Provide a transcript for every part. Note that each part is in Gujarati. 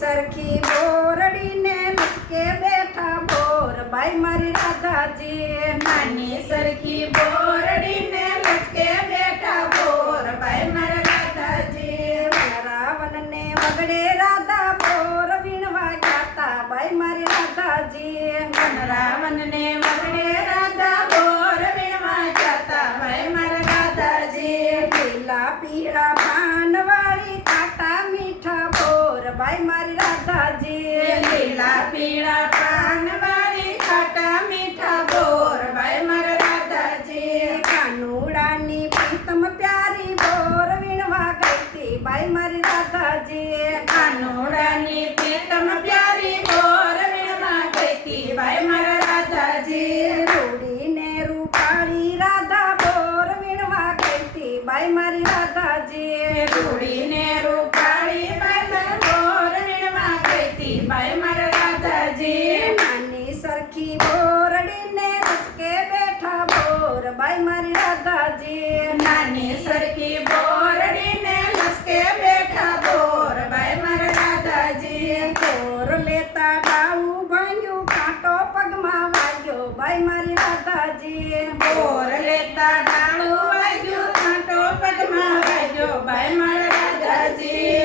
સરખી બોરડીને લચકે બેઠા બોર ભાઈ મારી રાધાજી નાની સરખી બોરડીને લચકે બેઠા બોર ભાઈ મારા રાધાજી રાવણને વગડે રાધા બોર વીણવા ગાતા ભાઈ મારી રાધાજી રાવણને વગડે રાધા બોર વીણવા જાતા ભાઈ મારા રાધાજી લીલા પીળા પાનવાળી ખાટા મીઠા બોર ભાઈ મારી રાધાજી લીલા પીળા પાનવાળી ખાટા મીઠા બોર ભાઈ મારા રાધાજી કાનુડાની પ્રીતમ પ્યારી બોર વીણવા ગઈતી ભાઈ મારી રાધાજી કાનુડાની પ્રીતમ પ્યારી બોર વીણવા ગઈતી ભાઈ મારા રાધાજી રૂડીને રૂપાળી રાધા બોર વીણવા ગઈતી ભાઈ મારી રાધાજી રૂડીને રૂપાળી બાઈ બોર વીણવા ગઈતી ભાઈ મારા રાધાજી નાની સરખી બોરડીને લચકે બેઠા બોર ભાઈ મારી રાધાજી નાની સરખી બોરડીને લચકે બેઠા બોર ભાઈ મારા રાધાજી બોર લેતા ડાળું ભાંગ્યું કાંટો પગમાં વાગ્યો ભાઈ મારી રાધાજી બોર લેતા ડાળું વાગ્યું કાંટો પગમાં વાગ્યો ભાઈ મારા રાધાજી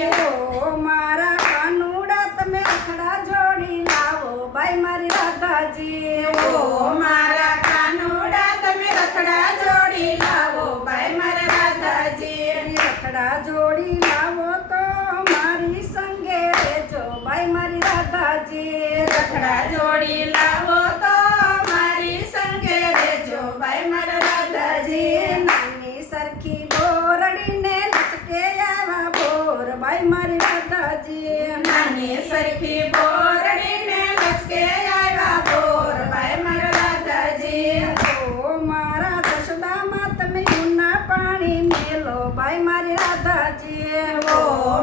ઓ મારા કાનુડા તમે રખડા જોડી લાવો ભાઈ મારી રાધાજી ઓ મારા કાનુડા તમે રખડા જોડી લાવો ભાઈ મારા રાધાજી રખડા જોડી લાવો તો મારી સંગે રહેજો ભાઈ મારી રાધાજી રખડા જોડી લાવો તો મારી સંગે રહેજો ભાઈ મારા રાધાજી નાની સરખી બોરડીને લચકે આવા બોર ભાઈ મારી રાધાજી નાની સરખી બોરડીને લચકે આવ્યા બોર ભાઈ મારા રાધાજી ઓ મારા જશોદામાં તમે ઊના પાણી મેલો ભાઈ મારી રાધાજી ઓ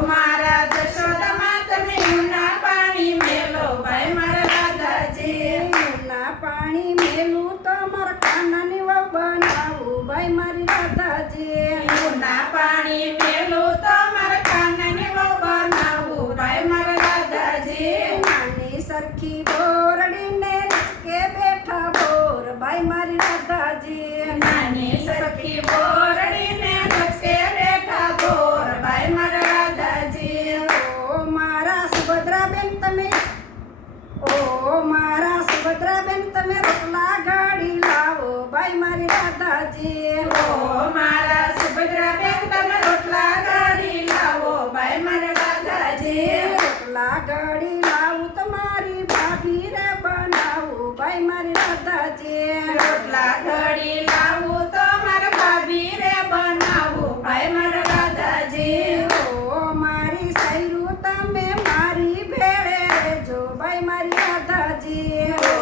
મારા જશોદામાં તમે ઊના પાણી મેલો ભાઈ મારા રાધાજી ઊના પાણી મેલું તો મારા કાનાની વહુ બનાવું ભાઈ મારી રાધાજી ઊના પાણી મેલું તો મારા કાનાની વહુ બનાવું ભાઈ મારા રાધાજી નાની સરખી બોરડીને લચકે બેઠા બોર ભાઈ મારી રાધાજી નાની સરખી બોરડીને લચકે બેઠા બોર ભાઈ મારા રાધાજી ઓ મારા સુભદ્રાબેન તમે રોટલા ઘડી લાવો ભાઈ મારી રાધાજી ઓ મારા સુભદ્રાબેન તમે રોટલા ઘડી લાવો ભાઈ મારા રાધાજી રોટલા ઘડી લાવું તમારી ભાભી રે બનાવું ભાઈ મારી રાધાજી રોટલા ઘડી લાવું તો મારા ભાભી રે બનાવું ભાઈ મારા રાધાજી ઓ મારી સૈરું તમે મારી ભેળે રહેજો ભાઈ મારી રાધાજી ઓ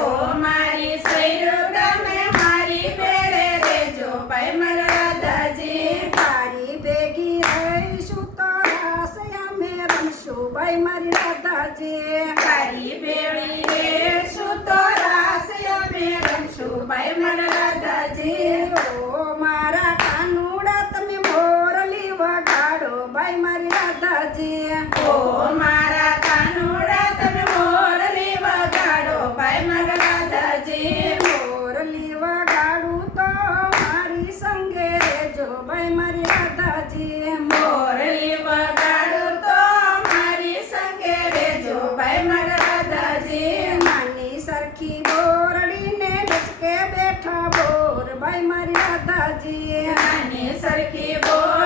મારી સૈરો તમે મારી ભેળે રહેજો ભાઈ મારા રાધાજી તારી ભેગી રહીશું તો રાસ અમે રમશું ભાઈ મારી રાધાજી તારી ભેળી રેશું તો રાસ અમે રમશું ભાઈ મારા રાધાજી ઓ મારા કાનુડા તમે મોરલી વગાડો ભાઈ મારી રાધાજી ઓ મારા કાનુડા તમે મોરલી વગાડો ભાઈ મારા રાધાજી મોરલી વગાડું તો મારી સંગે રહેજો ભાઈ મારી રાધાજી મોરલી વગાડું તો મારી સંગે રહેજો ભાઈ મારા રાધાજી નાની સરખી બોરડીને લચકે બેઠા બોર ભાઈ મારી રાધાજી નાની સરખી બોર